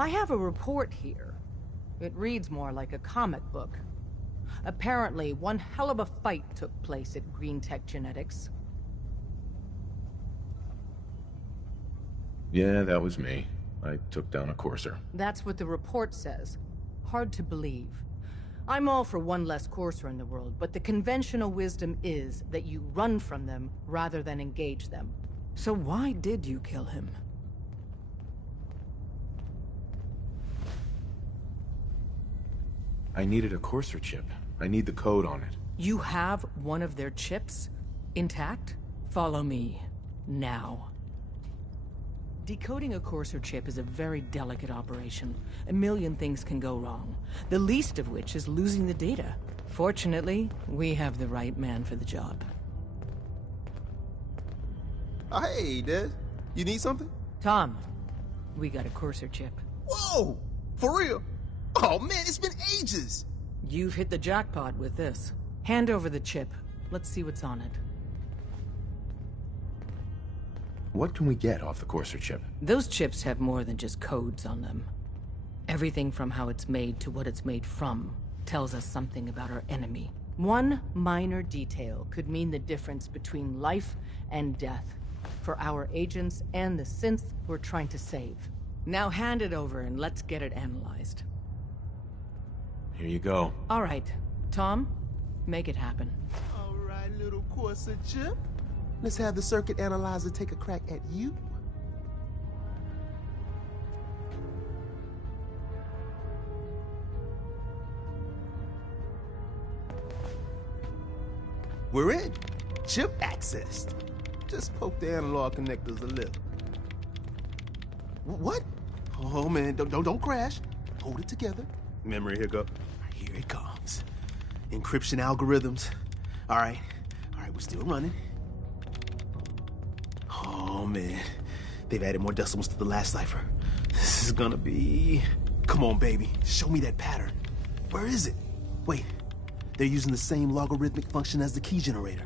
I have a report here. It reads more like a comic book. Apparently, one hell of a fight took place at Green Tech Genetics. Yeah, that was me. I took down a courser. That's what the report says. Hard to believe. I'm all for one less courser in the world, but the conventional wisdom is that you run from them rather than engage them. So why did you kill him? I needed a courser chip. I need the code on it. You have one of their chips? Intact? Follow me. Now. Decoding a courser chip is a very delicate operation. A million things can go wrong, the least of which is losing the data. Fortunately, we have the right man for the job. Hey, Des. You need something? Tom, we got a courser chip. Whoa! For real? Oh man, it's been ages! You've hit the jackpot with this. Hand over the chip. Let's see what's on it. What can we get off the courser chip? Those chips have more than just codes on them. Everything from how it's made to what it's made from tells us something about our enemy. One minor detail could mean the difference between life and death for our agents and the synth we're trying to save. Now hand it over and let's get it analyzed. Here you go. All right, Tom, make it happen. All right, little courser chip. Let's have the circuit analyzer take a crack at you. We're in. Chip accessed. Just poke the analog connectors a little. What? Oh man, don't crash. Hold it together. Memory hiccup. Here it comes. Encryption algorithms. All right, we're still running. Oh man, they've added more decimals to the last cipher. This is gonna be... Come on, baby, show me that pattern. Where is it? Wait, they're using the same logarithmic function as the key generator.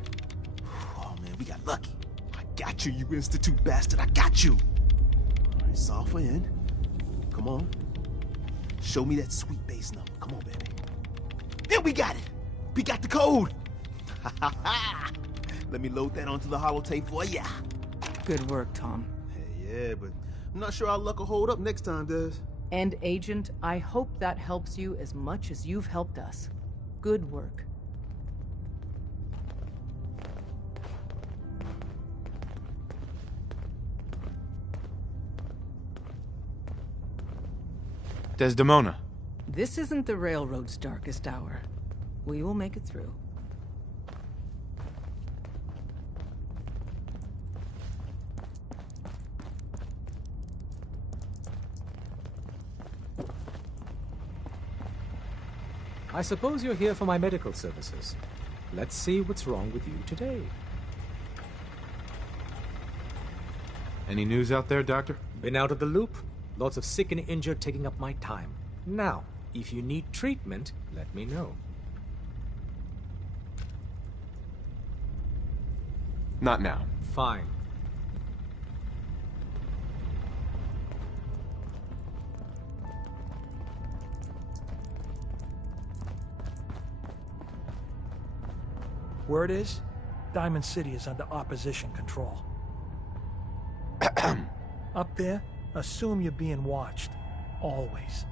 Oh man, we got lucky. I got you, you institute bastard, I got you. All right, solve for n. Come on. Show me that sweet base number. Come on, baby. Then we got it. We got the code. Let me load that onto the holotape for ya. Good work, Tom. Hey, yeah, but I'm not sure our luck will hold up next time, Des. And Agent, I hope that helps you as much as you've helped us. Good work. Desdemona. This isn't the railroad's darkest hour. We will make it through. I suppose you're here for my medical services. Let's see what's wrong with you today. Any news out there, Doctor? Been out of the loop. Lots of sick and injured taking up my time. Now, if you need treatment, let me know. Not now. Fine. Word is, Diamond City is under opposition control. Up there, assume you're being watched. Always.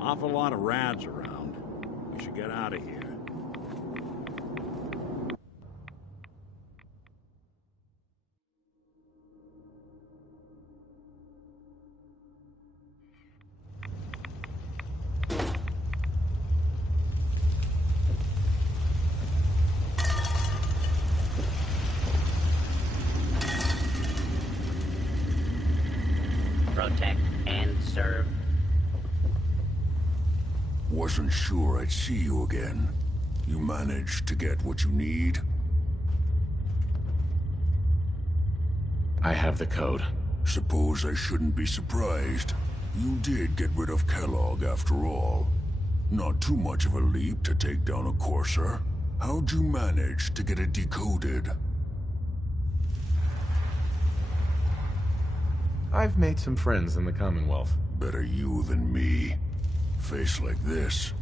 Awful lot of rads around. We should get out of here. protect, and serve. Wasn't sure I'd see you again. You managed to get what you need? I have the code. Suppose I shouldn't be surprised. You did get rid of Kellogg after all. Not too much of a leap to take down a Courser. How'd you manage to get it decoded? I've made some friends in the Commonwealth. Better you than me. Face like this,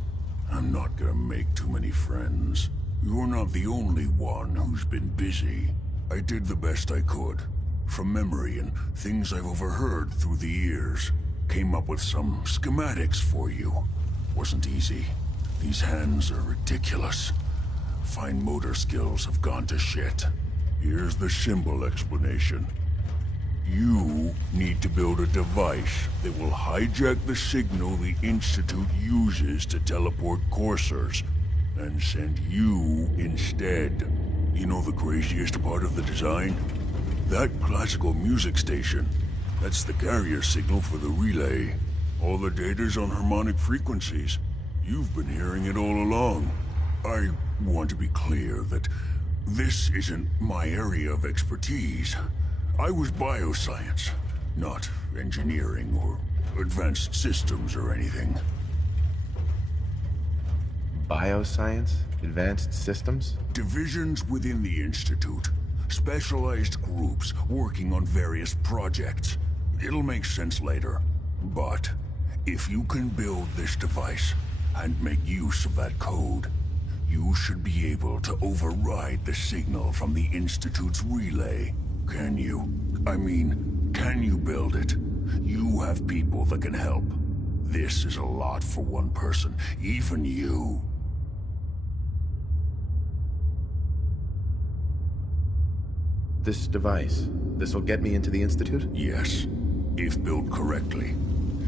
I'm not gonna make too many friends. You're not the only one who's been busy. I did the best I could. From memory and things I've overheard through the years. Came up with some schematics for you. Wasn't easy. These hands are ridiculous. Fine motor skills have gone to shit. Here's the simple explanation. You need to build a device that will hijack the signal the Institute uses to teleport coursers, and send you instead. You know the craziest part of the design? That classical music station. That's the carrier signal for the relay. All the data's on harmonic frequencies. You've been hearing it all along. I want to be clear that this isn't my area of expertise. I was bioscience, not engineering or advanced systems or anything. Bioscience? Advanced systems? Divisions within the Institute. Specialized groups working on various projects. It'll make sense later. But if you can build this device and make use of that code, you should be able to override the signal from the Institute's relay. Can you? I mean, can you build it? You have people that can help. This is a lot for one person, even you. This device, this will get me into the Institute? Yes, if built correctly.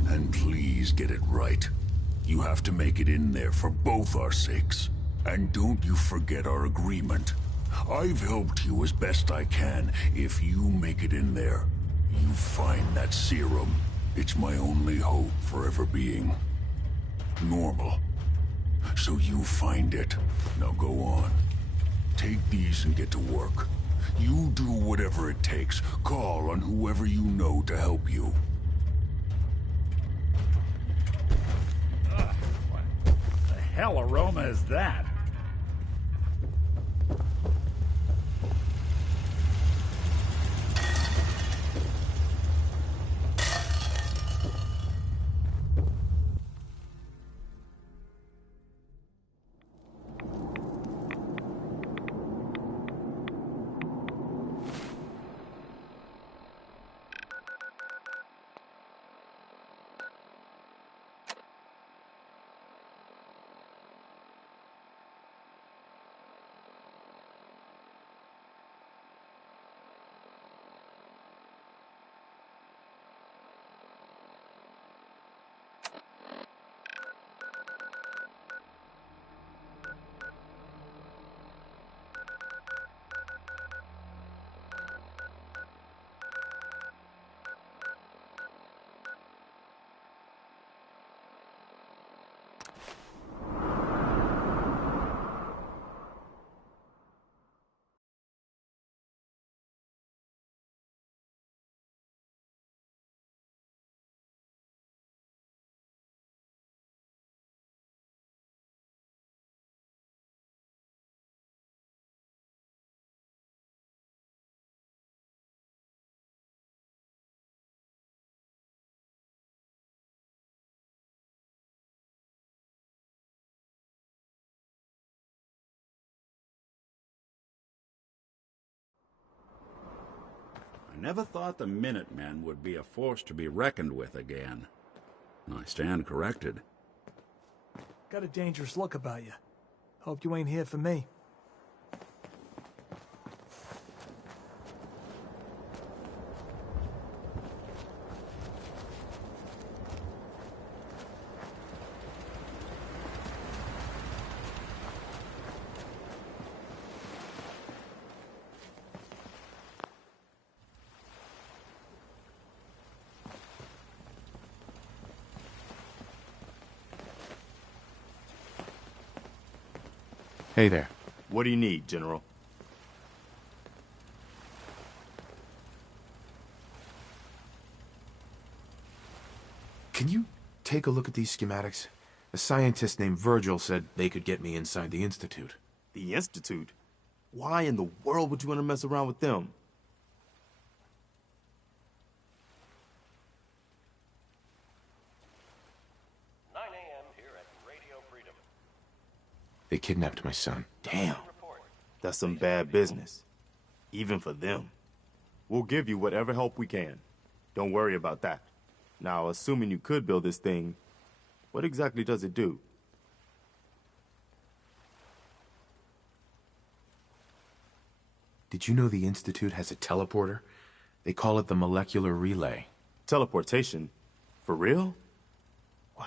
And please get it right. You have to make it in there for both our sakes. And don't you forget our agreement. I've helped you as best I can. If you make it in there, you find that serum. It's my only hope for ever being normal. So you find it. Now go on. Take these and get to work. You do whatever it takes. Call on whoever you know to help you. What the hell aroma is that? I never thought the Minutemen would be a force to be reckoned with again. I stand corrected. Got a dangerous look about you. Hope you ain't here for me. Hey there. What do you need, General? Can you take a look at these schematics? A scientist named Virgil said they could get me inside the Institute. The Institute? Why in the world would you want to mess around with them? They kidnapped my son. Damn. That's some bad business. Even for them. We'll give you whatever help we can. Don't worry about that. Now, assuming you could build this thing, what exactly does it do? Did you know the Institute has a teleporter? They call it the Molecular Relay. Teleportation? For real? Wow.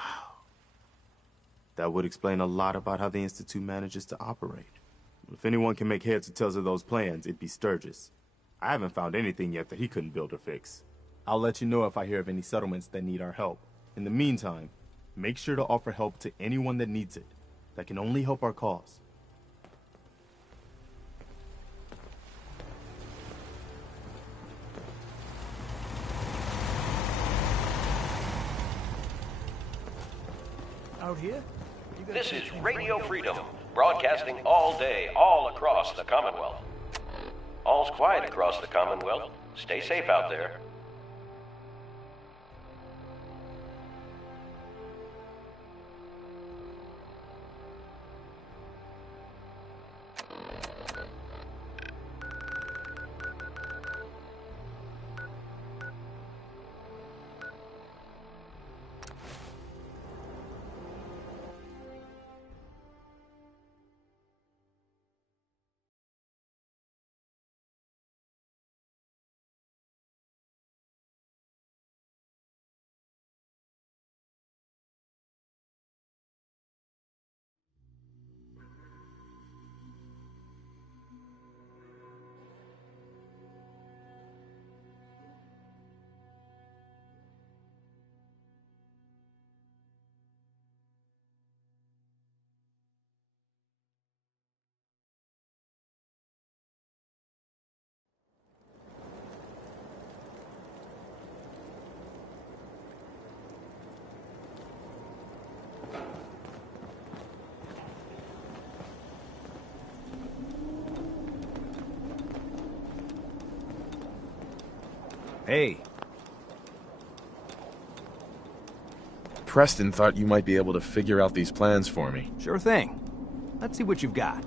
That would explain a lot about how the Institute manages to operate. If anyone can make heads or tails of those plans, it'd be Sturgis. I haven't found anything yet that he couldn't build or fix. I'll let you know if I hear of any settlements that need our help. In the meantime, make sure to offer help to anyone that needs it. That can only help our cause. Out here? This is Radio Freedom, broadcasting all day, all across the Commonwealth. All's quiet across the Commonwealth. Stay safe out there. Hey. Preston thought you might be able to figure out these plans for me. Sure thing. Let's see what you've got.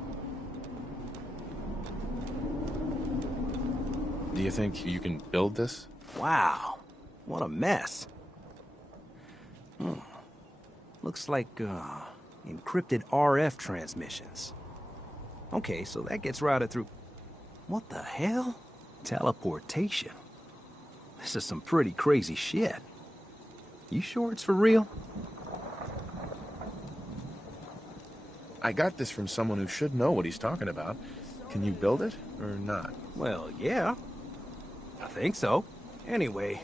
Do you think you can build this? Wow. What a mess. Looks like, encrypted RF transmissions. Okay, so that gets routed through... What the hell? Teleportation. This is some pretty crazy shit. You sure it's for real? I got this from someone who should know what he's talking about. Can you build it, or not? Well, yeah. I think so. Anyway,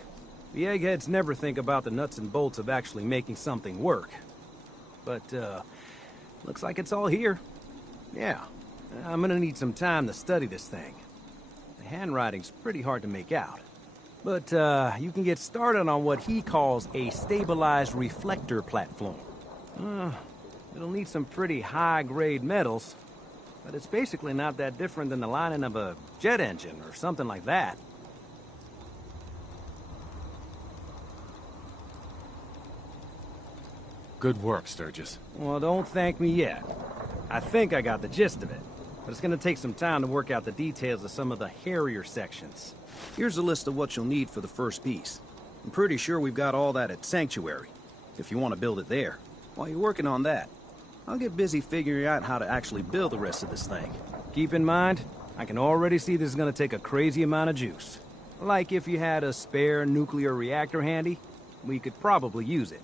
the eggheads never think about the nuts and bolts of actually making something work. But, looks like it's all here. Yeah. I'm gonna need some time to study this thing. The handwriting's pretty hard to make out. But, you can get started on what he calls a stabilized reflector platform. It'll need some pretty high-grade metals, but it's basically not that different than the lining of a jet engine or something like that. Good work, Sturgis. Well, don't thank me yet. I think I got the gist of it, but it's gonna take some time to work out the details of some of the hairier sections. Here's a list of what you'll need for the first piece. I'm pretty sure we've got all that at Sanctuary, if you want to build it there. While you're working on that, I'll get busy figuring out how to actually build the rest of this thing. Keep in mind, I can already see this is gonna take a crazy amount of juice. Like if you had a spare nuclear reactor handy, we could probably use it.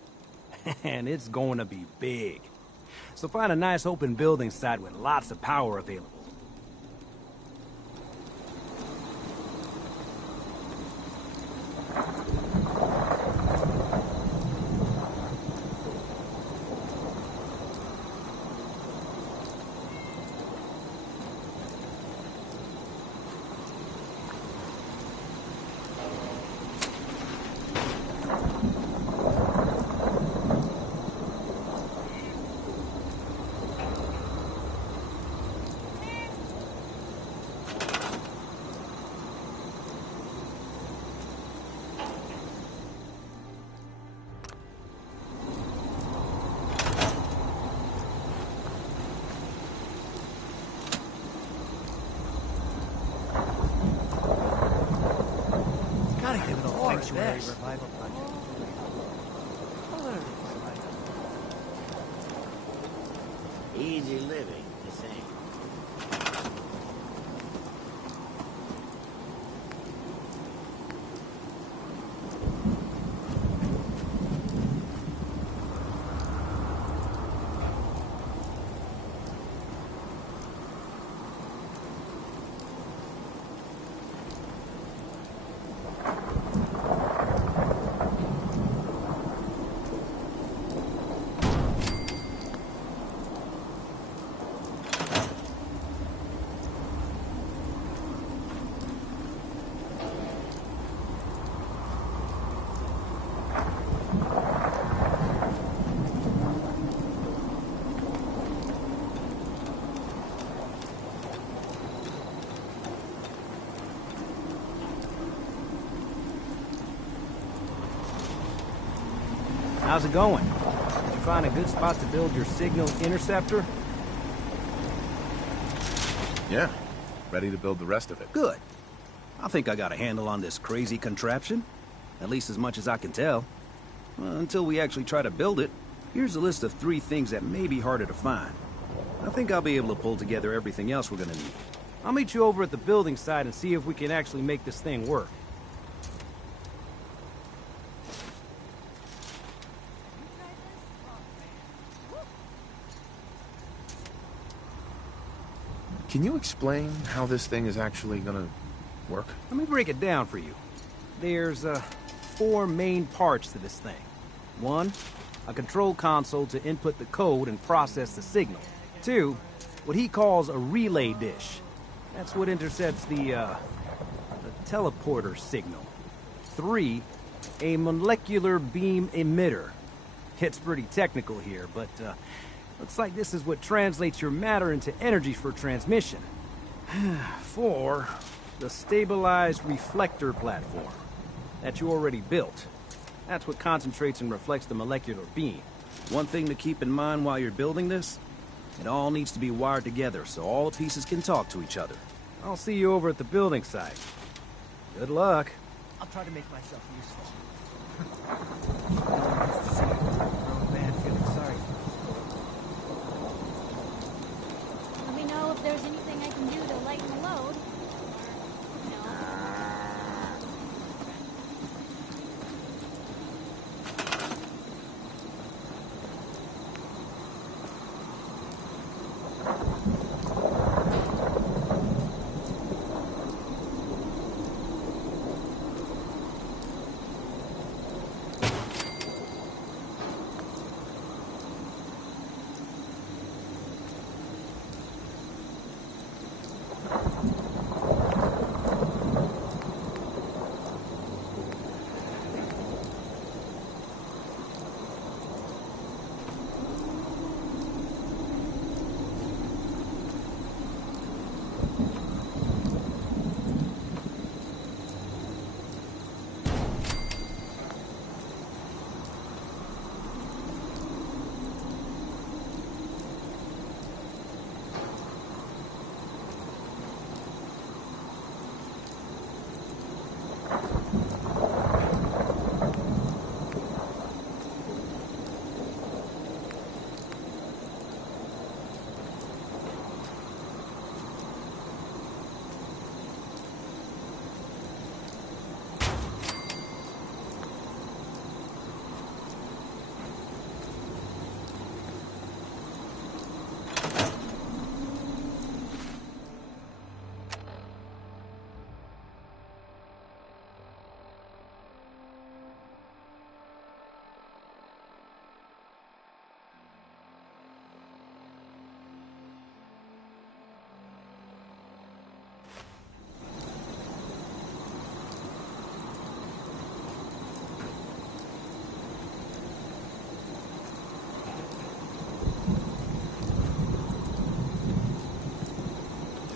And it's going to be big. So find a nice open building site with lots of power available. Sanctuary revival project. Easy living, this ain't. How's it going? Did you find a good spot to build your signal interceptor? Yeah, ready to build the rest of it. Good. I think I got a handle on this crazy contraption. At least as much as I can tell. Until we actually try to build it, here's a list of 3 things that may be harder to find. I think I'll be able to pull together everything else we're gonna need. I'll meet you over at the building site and see if we can actually make this thing work. Can you explain how this thing is actually gonna work? Let me break it down for you. There's 4 main parts to this thing. 1, a control console to input the code and process the signal. 2, what he calls a relay dish. That's what intercepts the teleporter signal. 3, a molecular beam emitter. It's pretty technical here, but looks like this is what translates your matter into energy for transmission. 4, the stabilized reflector platform that you already built. That's what concentrates and reflects the molecular beam. One thing to keep in mind while you're building this, it all needs to be wired together so all the pieces can talk to each other. I'll see you over at the building site. Good luck. I'll try to make myself useful. Let me know if there's anything I can do to lighten the load. Or, no.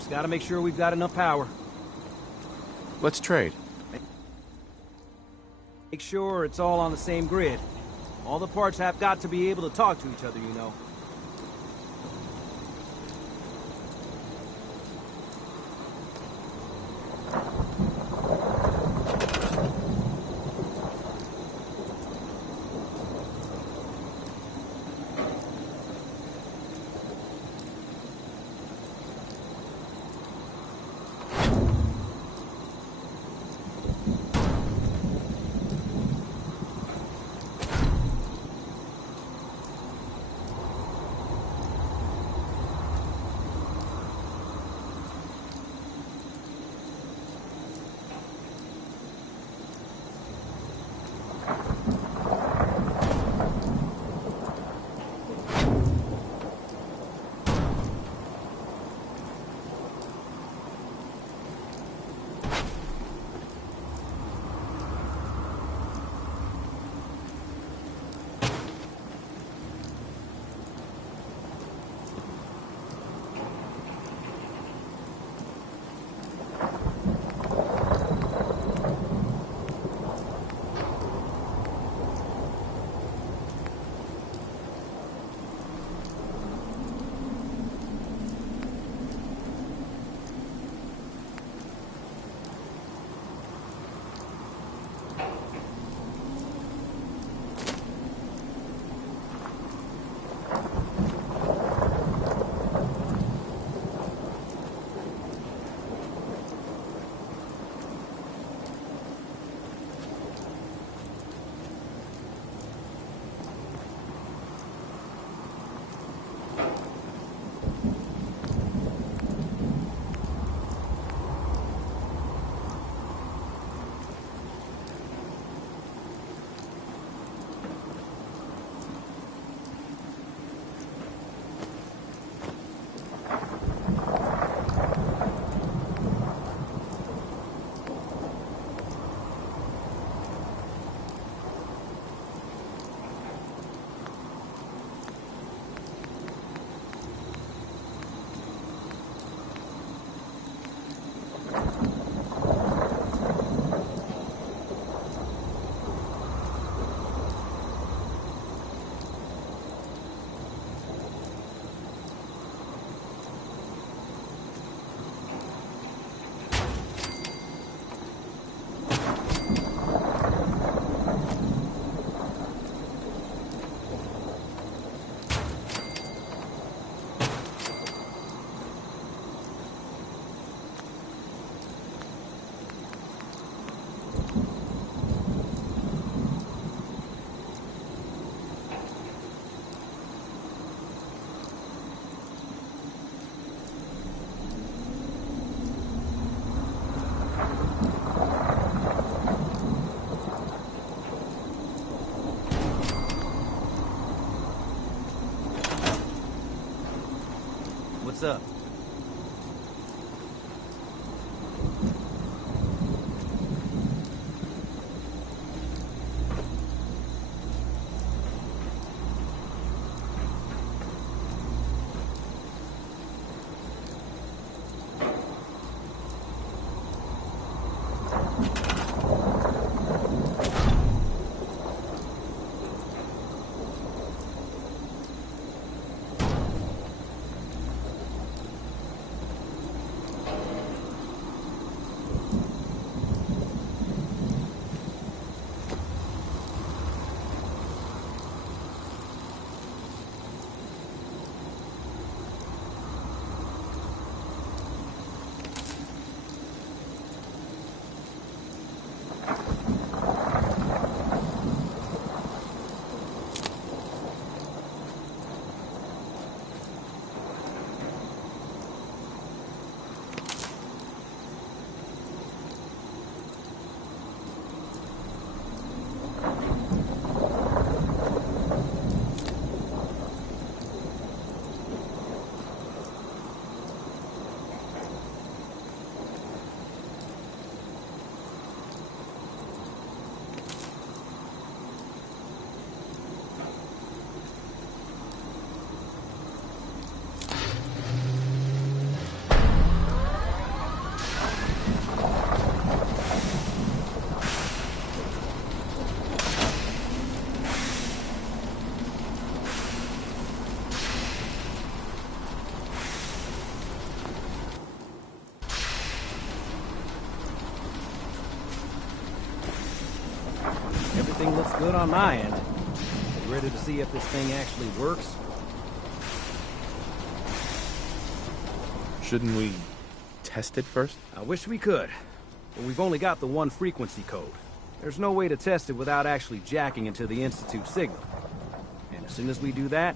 Gotta make sure we've got enough power. Let's trade. Make sure it's all on the same grid. All the parts have got to be able to talk to each other, you know. What's up? Everything looks good on my end. You ready to see if this thing actually works? Shouldn't we test it first? I wish we could, but we've only got the one frequency code. There's no way to test it without actually jacking into the Institute signal. And as soon as we do that,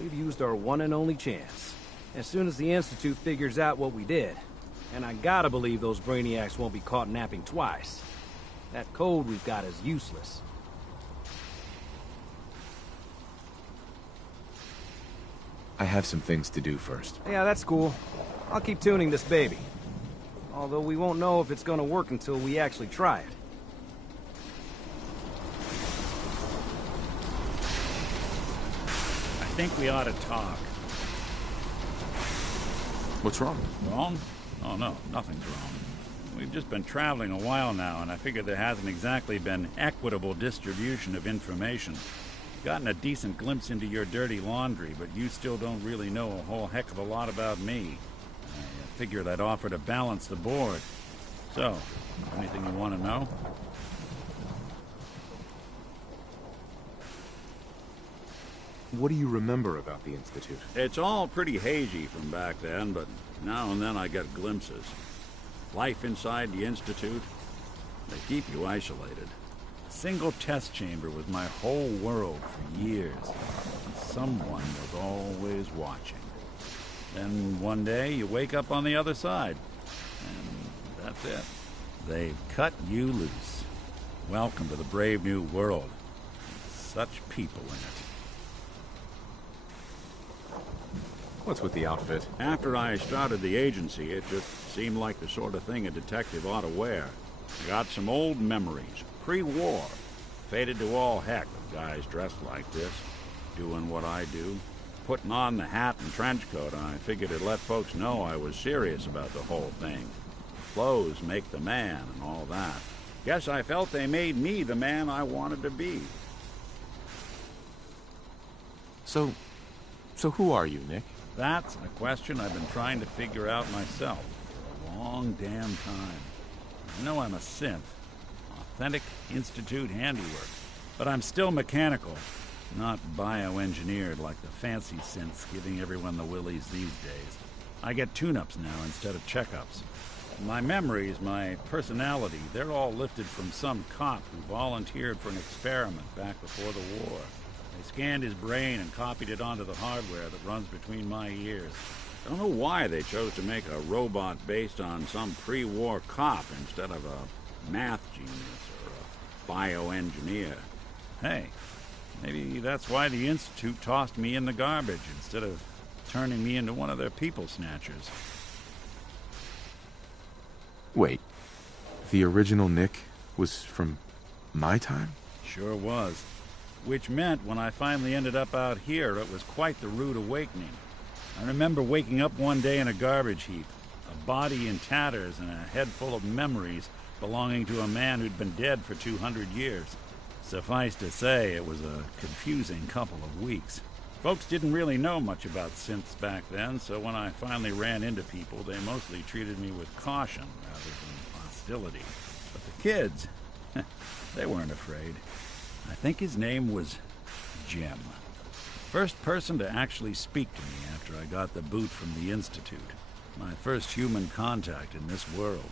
we've used our one and only chance. As soon as the Institute figures out what we did, and I gotta believe those brainiacs won't be caught napping twice, that code we've got is useless. I have some things to do first. Yeah, that's cool. I'll keep tuning this baby. Although we won't know if it's gonna work until we actually try it. I think we ought to talk. What's wrong? Wrong? Oh, no, nothing's wrong. We've just been traveling a while now, and I figure there hasn't exactly been equitable distribution of information. Gotten a decent glimpse into your dirty laundry, but you still don't really know a whole heck of a lot about me. I figured I'd offer to balance the board. So, anything you want to know? What do you remember about the Institute? It's all pretty hazy from back then, but now and then I get glimpses. Life inside the Institute, they keep you isolated. A single test chamber was my whole world for years. Someone was always watching. Then one day you wake up on the other side, and that's it. They've cut you loose. Welcome to the brave new world. Such people in it. What's with the outfit? After I started the agency, it just seemed like the sort of thing a detective ought to wear. I got some old memories, pre-war. Faded to all heck of guys dressed like this, doing what I do. Putting on the hat and trench coat, I figured it'd let folks know I was serious about the whole thing. Clothes make the man and all that. Guess I felt they made me the man I wanted to be. So who are you, Nick? That's a question I've been trying to figure out myself for a long damn time. I know I'm a synth, authentic Institute handiwork, but I'm still mechanical, not bioengineered like the fancy synths giving everyone the willies these days. I get tune-ups now instead of checkups. My memories, my personality, they're all lifted from some cop who volunteered for an experiment back before the war. They scanned his brain and copied it onto the hardware that runs between my ears. I don't know why they chose to make a robot based on some pre-war cop instead of a math genius or a bioengineer. Hey, maybe that's why the Institute tossed me in the garbage instead of turning me into one of their people snatchers. Wait, the original Nick was from my time? Sure was. Which meant when I finally ended up out here, it was quite the rude awakening. I remember waking up one day in a garbage heap, a body in tatters and a head full of memories belonging to a man who'd been dead for 200 years. Suffice to say, it was a confusing couple of weeks. Folks didn't really know much about synths back then, so when I finally ran into people, they mostly treated me with caution rather than hostility. But the kids, they weren't afraid. I think his name was Jim. First person to actually speak to me after I got the boot from the Institute. My first human contact in this world.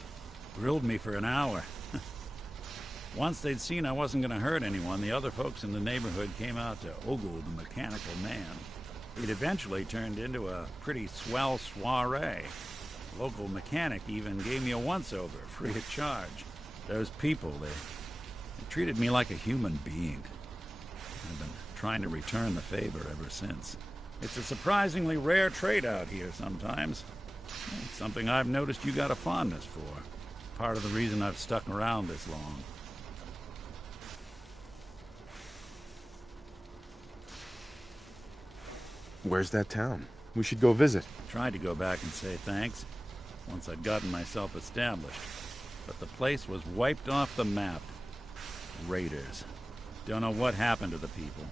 Grilled me for an hour. Once they'd seen I wasn't going to hurt anyone, the other folks in the neighborhood came out to ogle the mechanical man. It eventually turned into a pretty swell soiree. The local mechanic even gave me a once-over, free of charge. Those people, they treated me like a human being. I've been trying to return the favor ever since. It's a surprisingly rare trait out here sometimes. It's something I've noticed you got a fondness for. Part of the reason I've stuck around this long. Where's that town? We should go visit. Tried to go back and say thanks, once I'd gotten myself established. But the place was wiped off the map. Raiders. Don't know what happened to the people.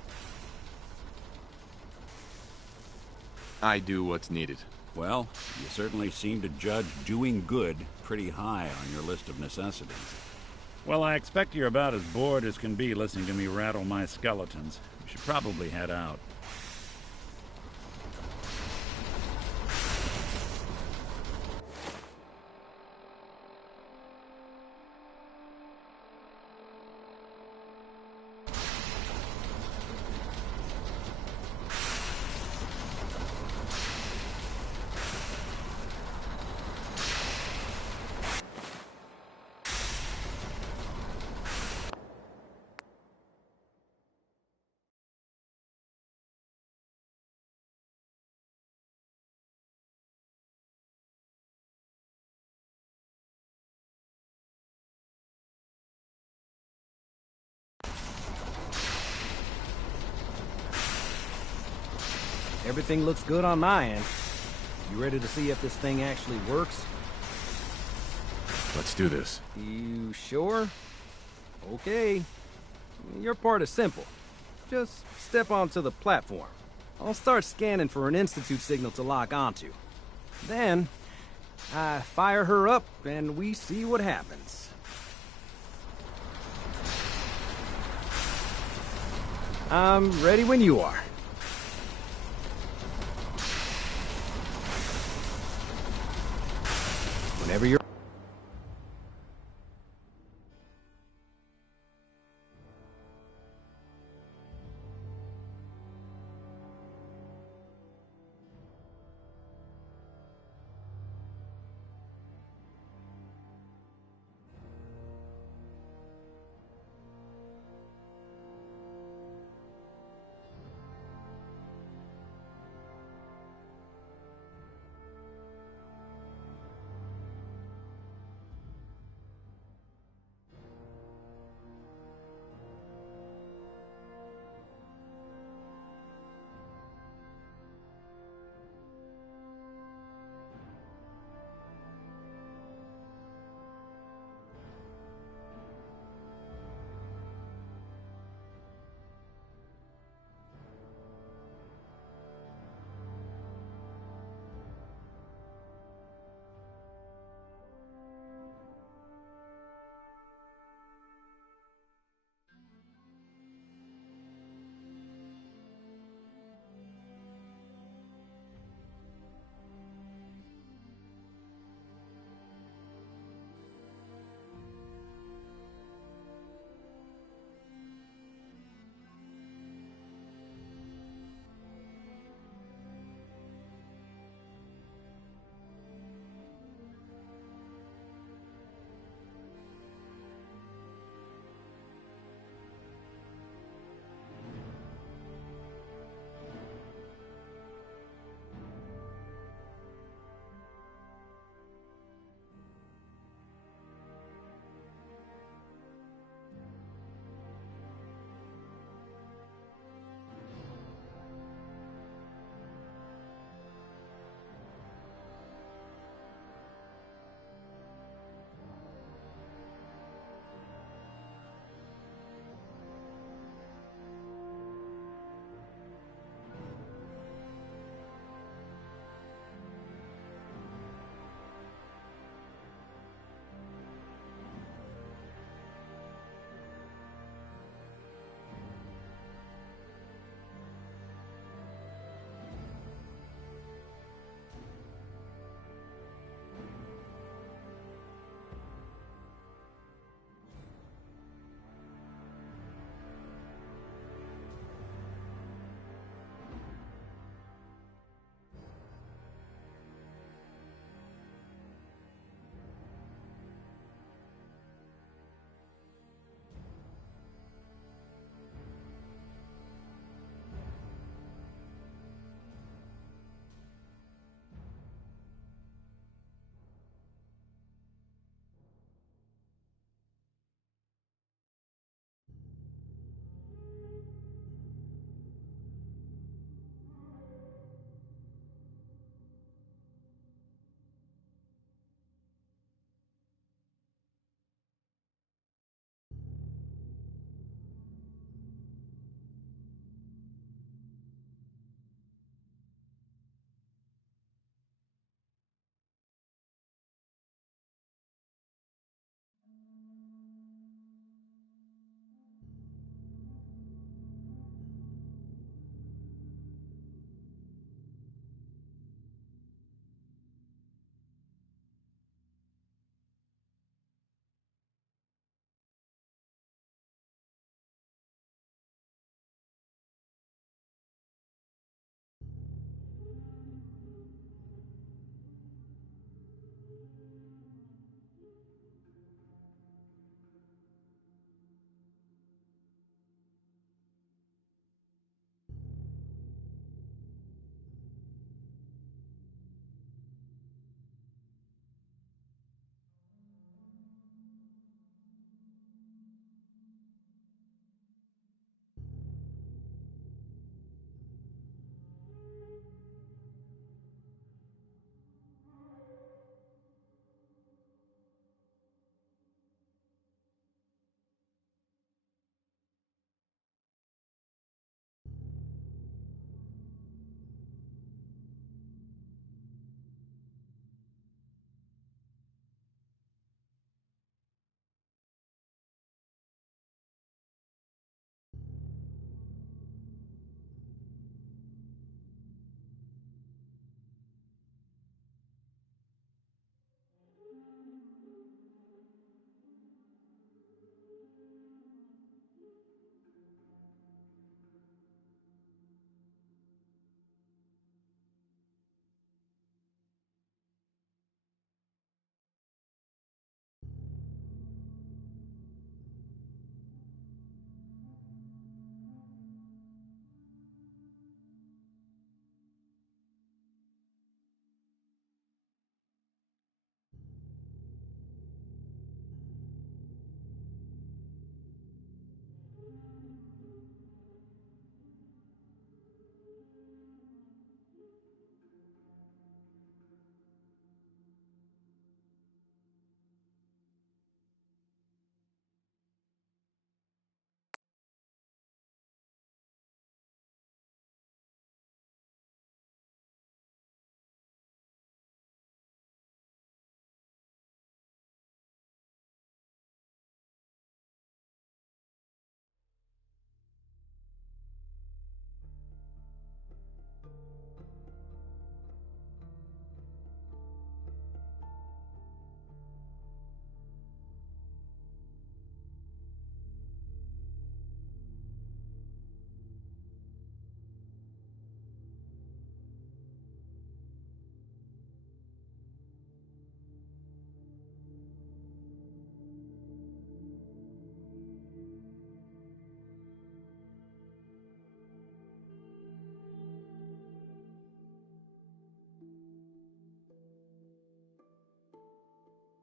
I do what's needed. Well, you certainly seem to judge doing good pretty high on your list of necessities. Well, I expect you're about as bored as can be listening to me rattle my skeletons. You should probably head out. Everything looks good on my end. You ready to see if this thing actually works? Let's do this. You sure? Okay. Your part is simple. Just step onto the platform. I'll start scanning for an Institute signal to lock onto. Then, I fire her up and we see what happens. I'm ready when you are. Whenever you're...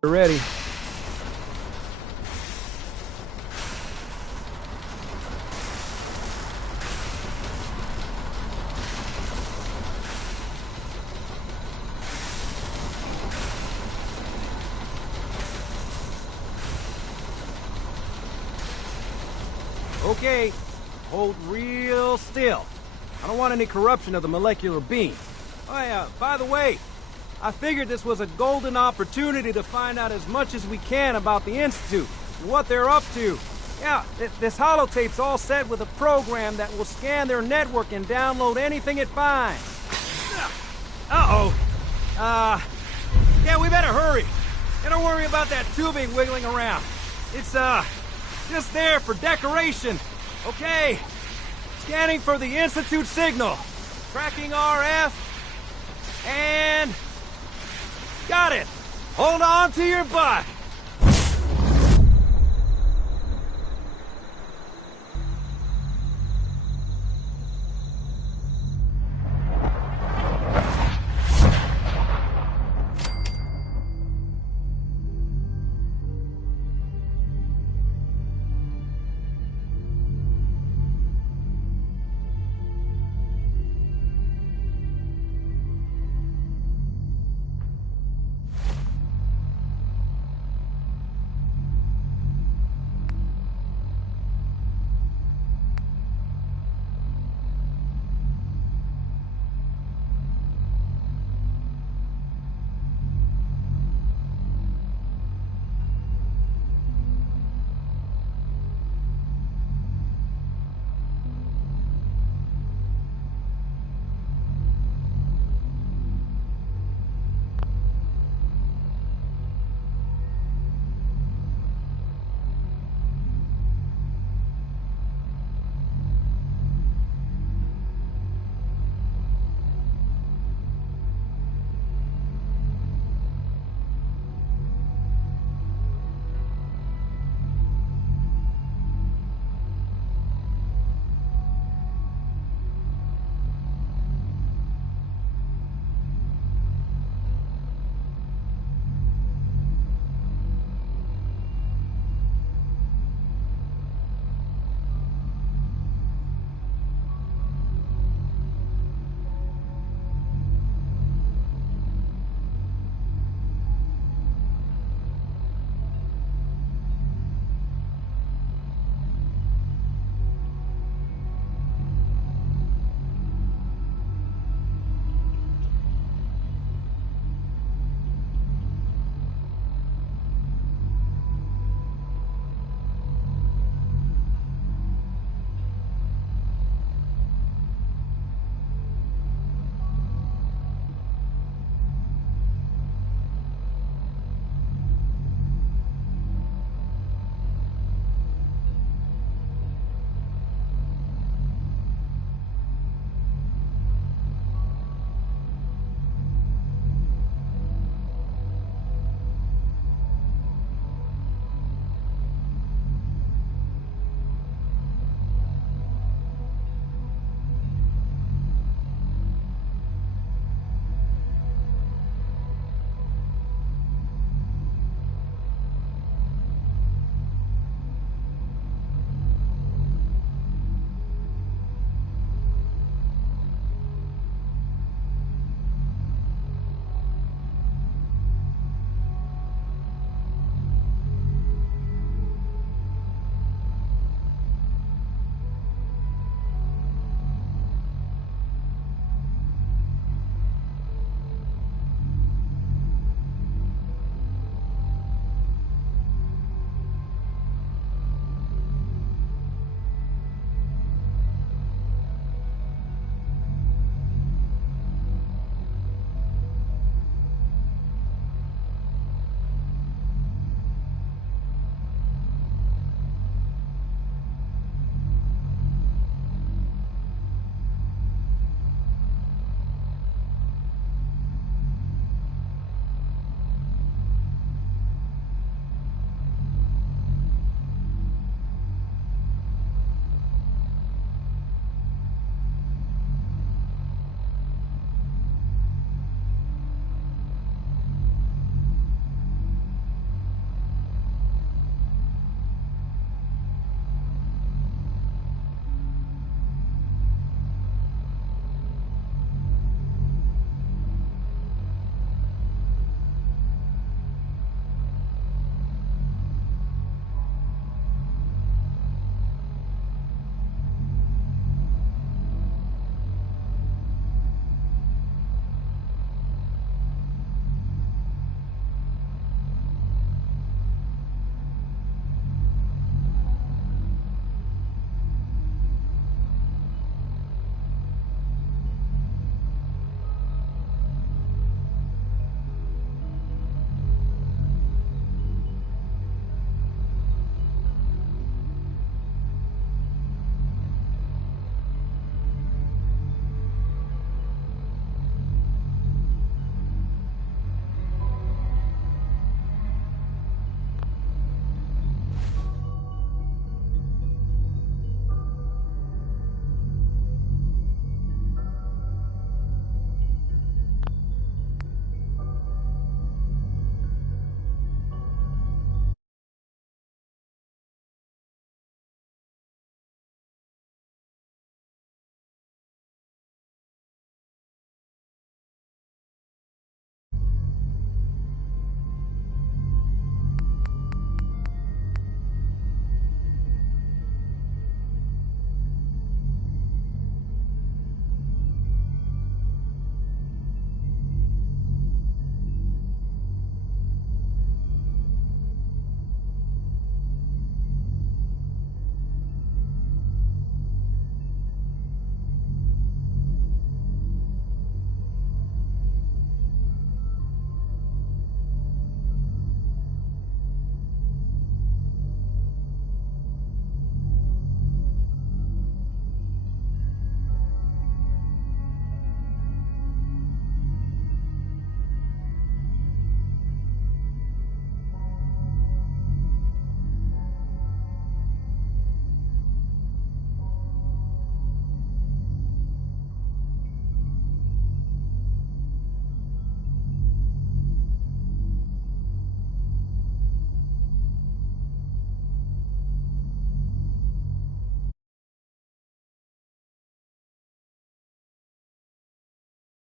You're ready. Okay, hold real still. I don't want any corruption of the molecular beam. Oh yeah, by the way, I figured this was a golden opportunity to find out as much as we can about the Institute and what they're up to. Yeah, this holotape's all set with a program that will scan their network and download anything it finds. Uh-oh. Yeah, we better hurry. And don't worry about that tubing wiggling around. It's, just there for decoration. Okay. Scanning for the Institute signal. Tracking RF. And... got it! Hold on to your butt!